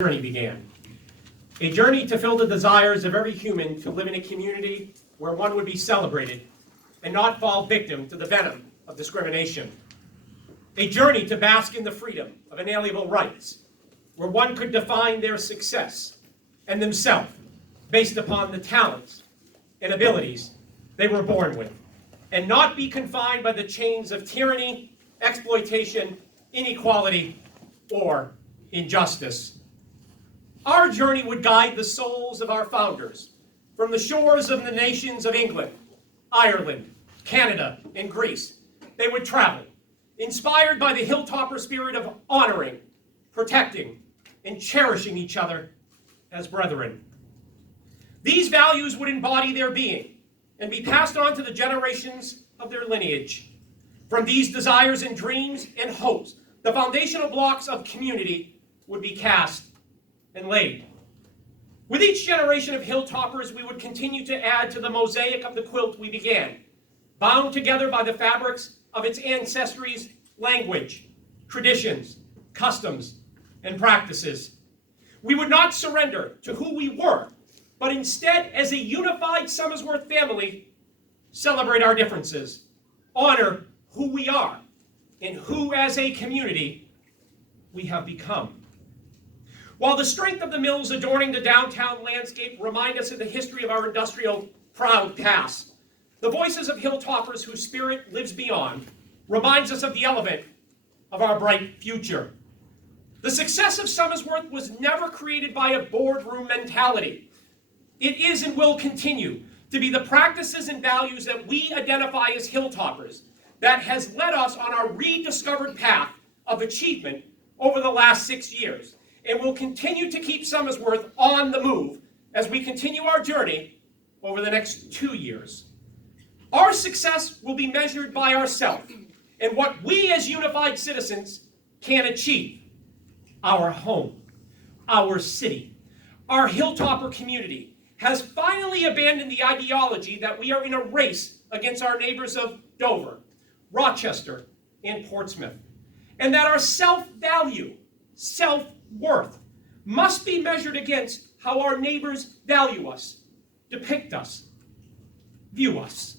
Journey began. A journey to fill the desires of every human to live in a community where one would be celebrated and not fall victim to the venom of discrimination. A journey to bask in the freedom of inalienable rights, where one could define their success and themselves based upon the talents and abilities they were born with, and not be confined by the chains of tyranny, exploitation, inequality, or injustice. Our journey would guide the souls of our founders from the shores of the nations of England, Ireland, Canada, and Greece. They would travel, inspired by the hilltopper spirit of honoring, protecting, and cherishing each other as brethren. These values would embody their being and be passed on to the generations of their lineage. From these desires and dreams and hopes, the foundational blocks of community would be cast and laid. With each generation of hilltoppers, we would continue to add to the mosaic of the quilt we began, bound together by the fabrics of its ancestry's language, traditions, customs, and practices. We would not surrender to who we were, but instead, as a unified Somersworth family, celebrate our differences, honor who we are, and who, as a community, we have become. While the strength of the mills adorning the downtown landscape remind us of the history of our industrial proud past, the voices of hilltoppers whose spirit lives beyond reminds us of the element of our bright future. The success of Somersworth was never created by a boardroom mentality. It is and will continue to be the practices and values that we identify as hilltoppers that has led us on our rediscovered path of achievement over the last 6 years, and will continue to keep Somersworth on the move as we continue our journey over the next 2 years. Our success will be measured by ourselves and what we as unified citizens can achieve. Our home, our city, our hilltopper community has finally abandoned the ideology that we are in a race against our neighbors of Dover, Rochester, and Portsmouth, and that our self-value, self-worth must be measured against how our neighbors value us, depict us, view us.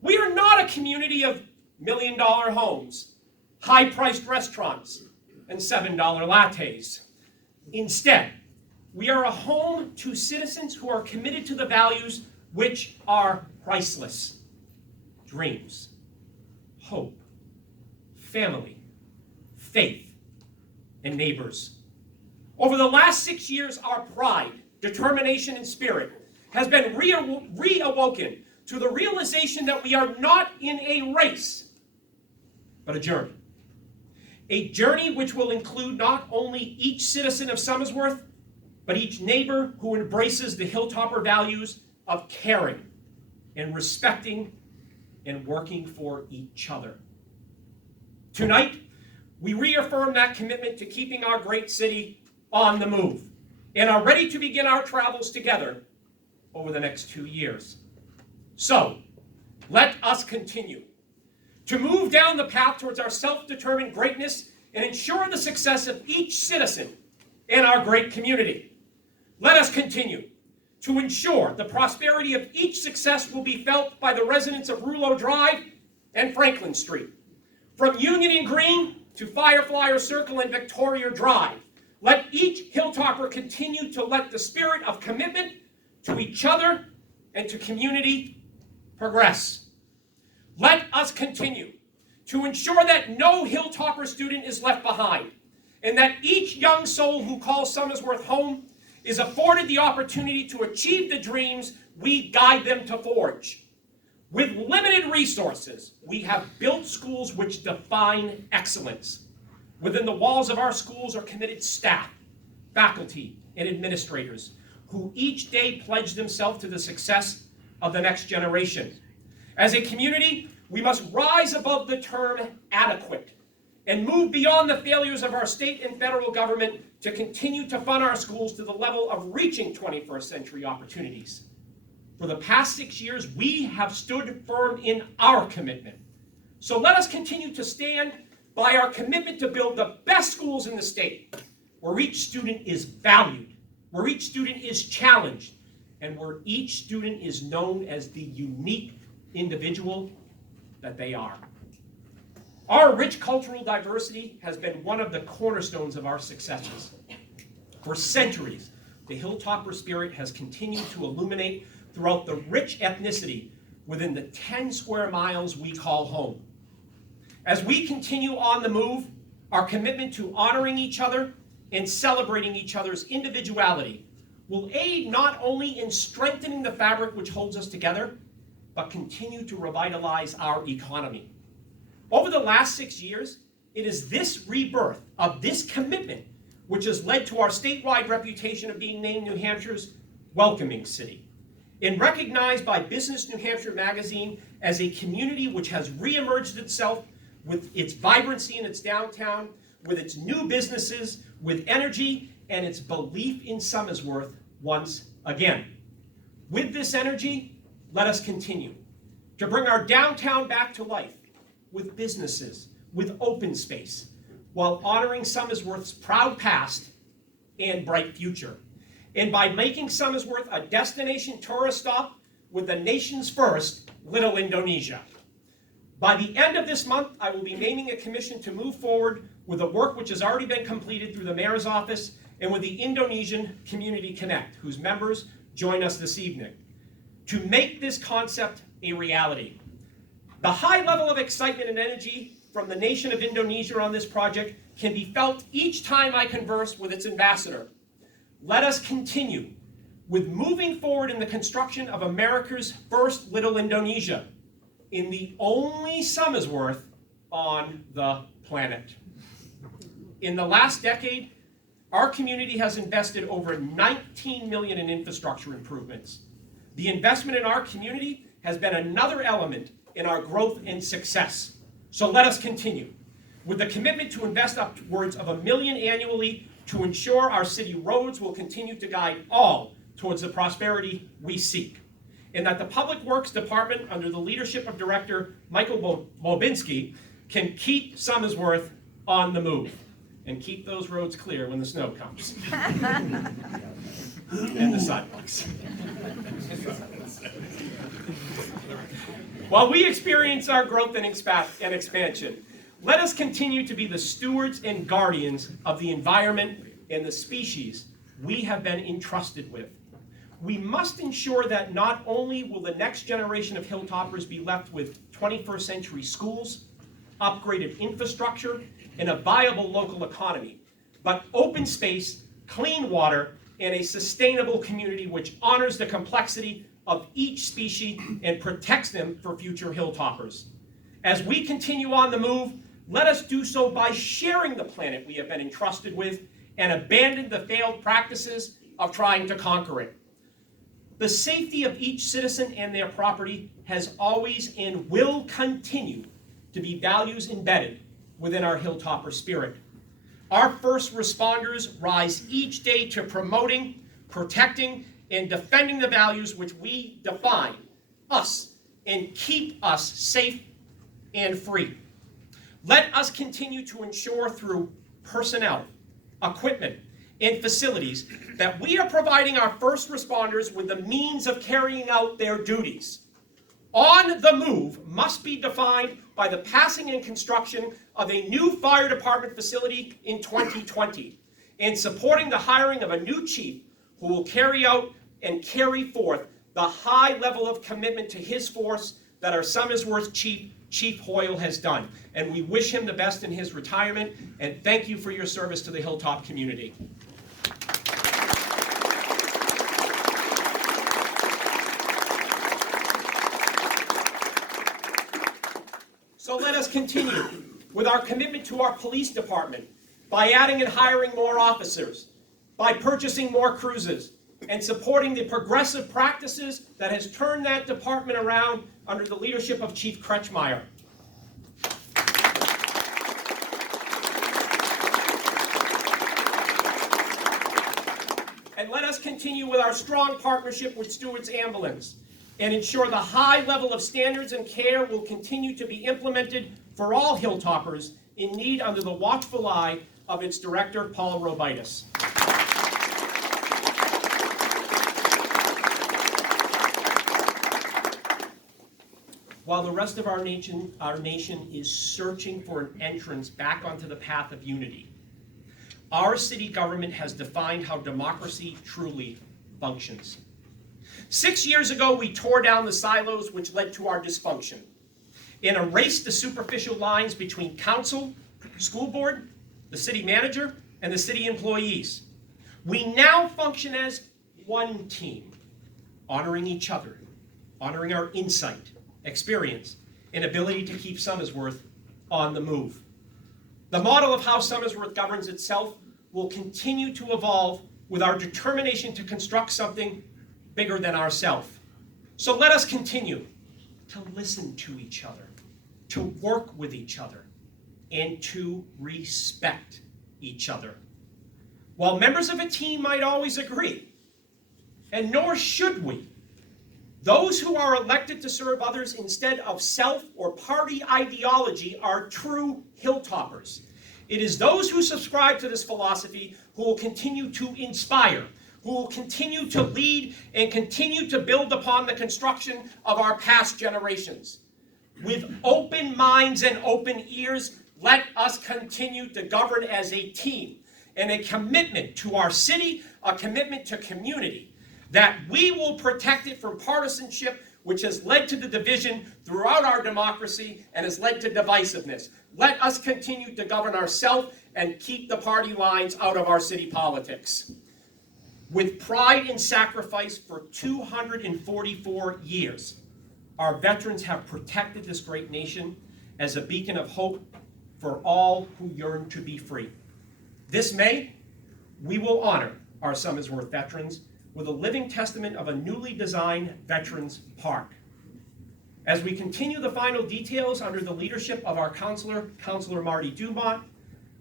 We are not a community of million-dollar homes, high-priced restaurants, and $7 lattes. Instead, we are a home to citizens who are committed to the values which are priceless: dreams, hope, family, faith, and neighbors. Over the last 6 years, our pride, determination, and spirit has been reawoken to the realization that we are not in a race, but a journey. A journey which will include not only each citizen of Somersworth, but each neighbor who embraces the hilltopper values of caring and respecting and working for each other. Tonight, we reaffirm that commitment to keeping our great city on the move and are ready to begin our travels together over the next 2 years. So, let us continue to move down the path towards our self-determined greatness and ensure the success of each citizen in our great community. Let us continue to ensure the prosperity of each success will be felt by the residents of Rouleau Drive and Franklin Street. From Union and Green to Fireflyer Circle and Victoria Drive, let each hilltopper continue to let the spirit of commitment to each other and to community progress. Let us continue to ensure that no hilltopper student is left behind, and that each young soul who calls Somersworth home is afforded the opportunity to achieve the dreams we guide them to forge. With limited resources, we have built schools which define excellence. Within the walls of our schools are committed staff, faculty, and administrators who each day pledge themselves to the success of the next generation. As a community, we must rise above the term adequate and move beyond the failures of our state and federal government to continue to fund our schools to the level of reaching 21st century opportunities. For the past 6 years, we have stood firm in our commitment. So let us continue to stand by our commitment to build the best schools in the state, where each student is valued, where each student is challenged, and where each student is known as the unique individual that they are. Our rich cultural diversity has been one of the cornerstones of our successes. For centuries, the Hilltopper spirit has continued to illuminate throughout the rich ethnicity within the 10 square miles we call home. As we continue on the move, our commitment to honoring each other and celebrating each other's individuality will aid not only in strengthening the fabric which holds us together, but continue to revitalize our economy. Over the last 6 years, it is this rebirth of this commitment which has led to our statewide reputation of being named New Hampshire's welcoming city, and recognized by Business New Hampshire magazine as a community which has reemerged itself with its vibrancy in its downtown, with its new businesses, with energy, and its belief in Somersworth once again. With this energy, let us continue to bring our downtown back to life with businesses, with open space, while honoring Somersworth's proud past and bright future. And by making Somersworth a destination tourist stop with the nation's first Little Indonesia. By the end of this month, I will be naming a commission to move forward with the work which has already been completed through the Mayor's Office and with the Indonesian Community Connect, whose members join us this evening, to make this concept a reality. The high level of excitement and energy from the nation of Indonesia on this project can be felt each time I converse with its ambassador. Let us continue with moving forward in the construction of America's first Little Indonesia, in the only Somersworth on the planet. In the last decade, our community has invested over $19 million in infrastructure improvements. The investment in our community has been another element in our growth and success. So let us continue with the commitment to invest upwards of $1 million annually to ensure our city roads will continue to guide all towards the prosperity we seek, and that the Public Works Department, under the leadership of Director Michael Bobinski, can keep Somersworth on the move and keep those roads clear when the snow comes. And the sidewalks. While we experience our growth and expansion, let us continue to be the stewards and guardians of the environment and the species we have been entrusted with. We must ensure that not only will the next generation of Hilltoppers be left with 21st century schools, upgraded infrastructure, and a viable local economy, but open space, clean water, and a sustainable community which honors the complexity of each species and protects them for future Hilltoppers. As we continue on the move, let us do so by sharing the planet we have been entrusted with and abandon the failed practices of trying to conquer it. The safety of each citizen and their property has always and will continue to be values embedded within our Hilltopper spirit. Our first responders rise each day to promoting, protecting, and defending the values which we define us and keep us safe and free. Let us continue to ensure through personnel, equipment, and facilities that we are providing our first responders with the means of carrying out their duties. On the move must be defined by the passing and construction of a new fire department facility in 2020 and supporting the hiring of a new chief who will carry out and carry forth the high level of commitment to his force that our Somersworth Chief Hoyle has done. And we wish him the best in his retirement, and thank you for your service to the Hilltop community. So let us continue with our commitment to our police department by adding and hiring more officers, by purchasing more cruisers, and supporting the progressive practices that has turned that department around under the leadership of Chief Kretschmeyer. And let us continue with our strong partnership with Stewart's Ambulance and ensure the high level of standards and care will continue to be implemented for all Hilltoppers in need under the watchful eye of its director, Paul Robitis. While the rest of our nation is searching for an entrance back onto the path of unity, our city government has defined how democracy truly functions. 6 years ago, we tore down the silos which led to our dysfunction and erased the superficial lines between council, school board, the city manager, and the city employees. We now function as one team, honoring each other, honoring our insight, experience, and ability to keep Somersworth on the move. The model of how Somersworth governs itself will continue to evolve with our determination to construct something bigger than ourselves. So let us continue to listen to each other, to work with each other, and to respect each other. While members of a team might always agree, and nor should we, those who are elected to serve others instead of self or party ideology are true hilltoppers. It is those who subscribe to this philosophy who will continue to inspire, who will continue to lead and continue to build upon the construction of our past generations. With open minds and open ears, let us continue to govern as a team and a commitment to our city, a commitment to community, that we will protect it from partisanship, which has led to the division throughout our democracy and has led to divisiveness. Let us continue to govern ourselves and keep the party lines out of our city politics. With pride and sacrifice for 244 years, our veterans have protected this great nation as a beacon of hope for all who yearn to be free. This May, we will honor our Somersworth veterans with a living testament of a newly designed Veterans Park. As we continue the final details under the leadership of our Councilor Marty Dumont,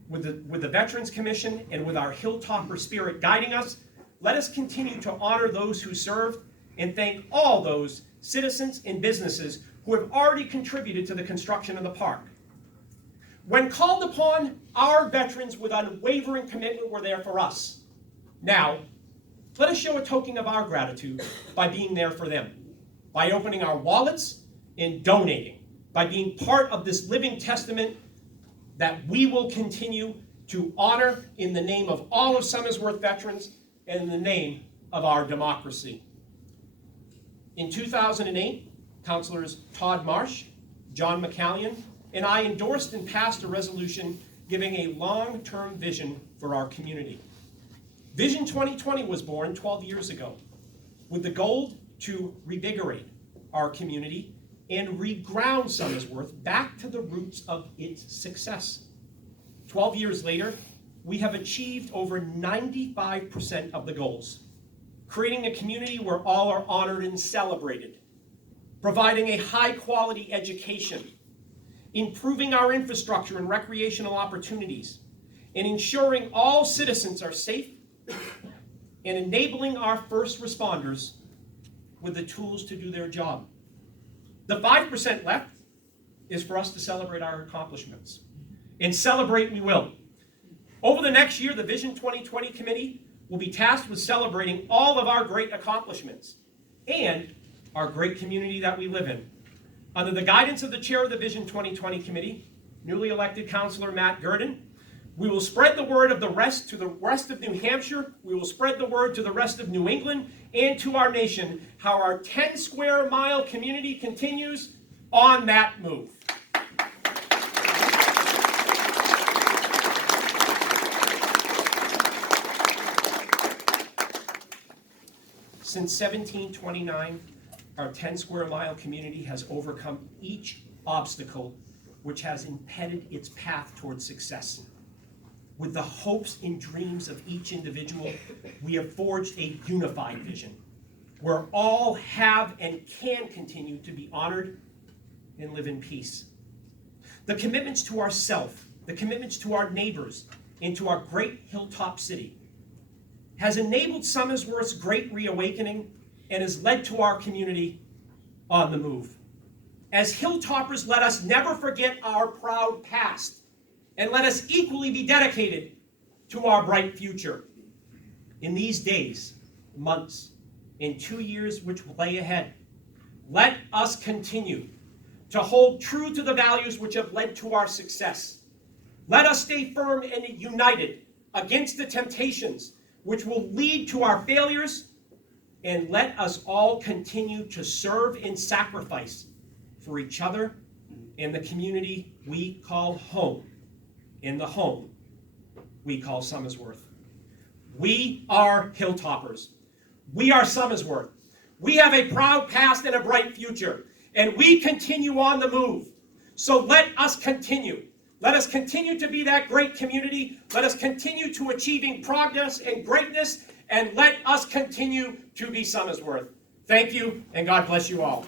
with the Veterans Commission and with our Hilltopper spirit guiding us, let us continue to honor those who served and thank all those citizens and businesses who have already contributed to the construction of the park. When called upon, our veterans with unwavering commitment were there for us. Now, let us show a token of our gratitude by being there for them, by opening our wallets and donating, by being part of this living testament that we will continue to honor in the name of all of Somersworth veterans and in the name of our democracy. In 2008, Councilors Todd Marsh, John McCallion, and I endorsed and passed a resolution giving a long-term vision for our community. Vision 2020 was born 12 years ago with the goal to revigorate our community and reground Somersworth back to the roots of its success. 12 years later, we have achieved over 95% of the goals, creating a community where all are honored and celebrated, providing a high-quality education, improving our infrastructure and recreational opportunities, and ensuring all citizens are safe, and enabling our first responders with the tools to do their job. The 5% left is for us to celebrate our accomplishments. And celebrate we will. Over the next year, the Vision 2020 Committee will be tasked with celebrating all of our great accomplishments and our great community that we live in. Under the guidance of the chair of the Vision 2020 Committee, newly elected Councilor Matt Gurdon, we will spread the word of the rest to the rest of New Hampshire. We will spread the word to the rest of New England and to our nation how our 10 square mile community continues on that move. Since 1729, our 10 square mile community has overcome each obstacle which has impeded its path towards success. With the hopes and dreams of each individual, we have forged a unified vision where all have and can continue to be honored and live in peace. The commitments to ourself, the commitments to our neighbors, and to our great hilltop city has enabled Somersworth's great reawakening and has led to our community on the move. As hilltoppers, let us never forget our proud past, and let us equally be dedicated to our bright future. In these days, months, and 2 years which lay ahead, let us continue to hold true to the values which have led to our success. Let us stay firm and united against the temptations which will lead to our failures, and let us all continue to serve and sacrifice for each other and the community we call home, in the home we call Somersworth. We are Hilltoppers. We are Somersworth. We have a proud past and a bright future, and we continue on the move. So let us continue. Let us continue to be that great community. Let us continue to achieving progress and greatness, and let us continue to be Somersworth. Thank you, and God bless you all.